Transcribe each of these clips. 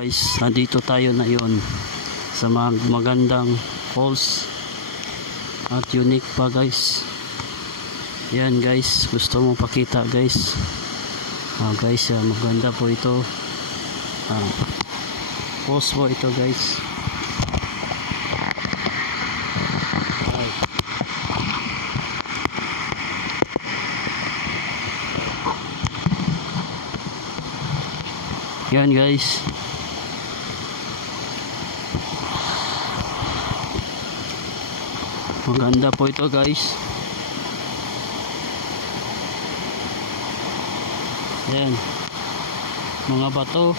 Guys, nandito tayo na yon sa magandang falls at unique pa guys. Yan guys, gusto mo pakita guys. Guys, maganda po ito. Falls po ito guys. Yan guys. Maganda po ito guys. Yan. Mga bato.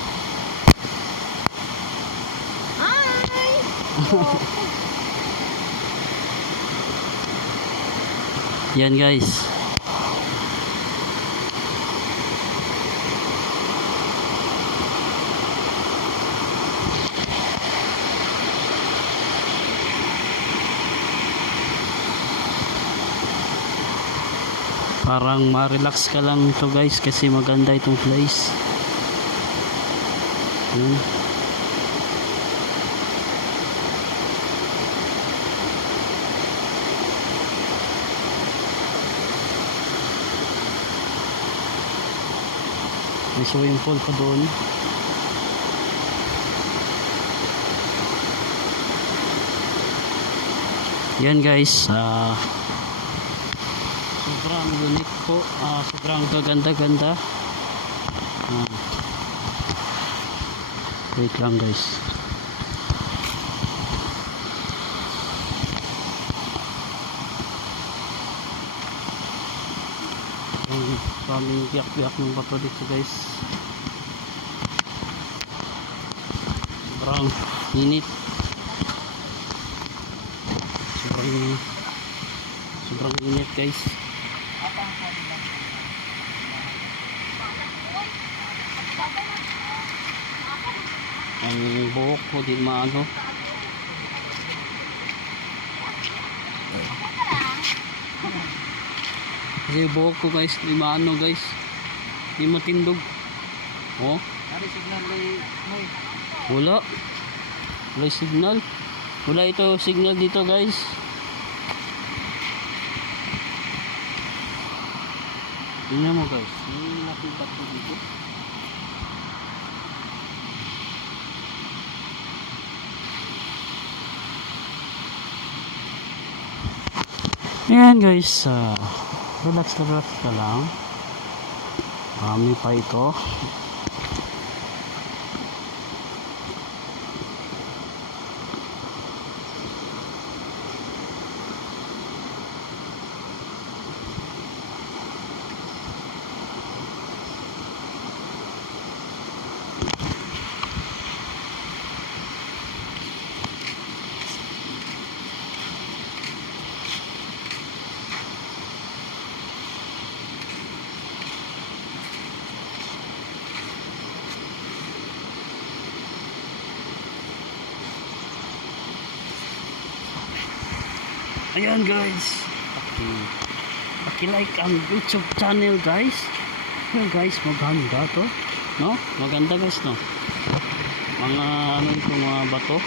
Hi! Yan guys. Parang ma-relax ka lang ito guys kasi maganda itong place. May swimming pool pa doon. Yan guys, sobrang unique po, sobrang kaganda-ganda. Wait lang guys. Maraming biyak-biyak ng bato dito guys. Sobrang init. Sobrang init guys. Ang buhok ko di maano. Kasi buhok ko guys di maano guys. Di matindog. Oh. Ari signal lay moy. Wala. Wala signal. Wala ito signal dito guys. Tingnan mo guys. May nakita ko dito. Ayan guys, relax ka lang. May pa ito. Ayan guys, paki-like ang YouTube channel guys. Ayan guys, maganda to, no? Maganda guys, no? Mga ano ito, mga bato.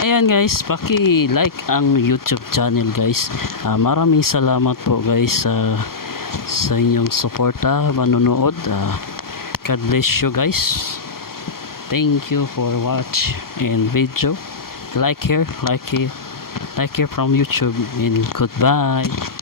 Ayan guys, paki-like ang YouTube channel guys. Maraming salamat po guys sa inyong suporta, manonood. God bless you guys. Thank you for watch and video. Like here from YouTube, and goodbye.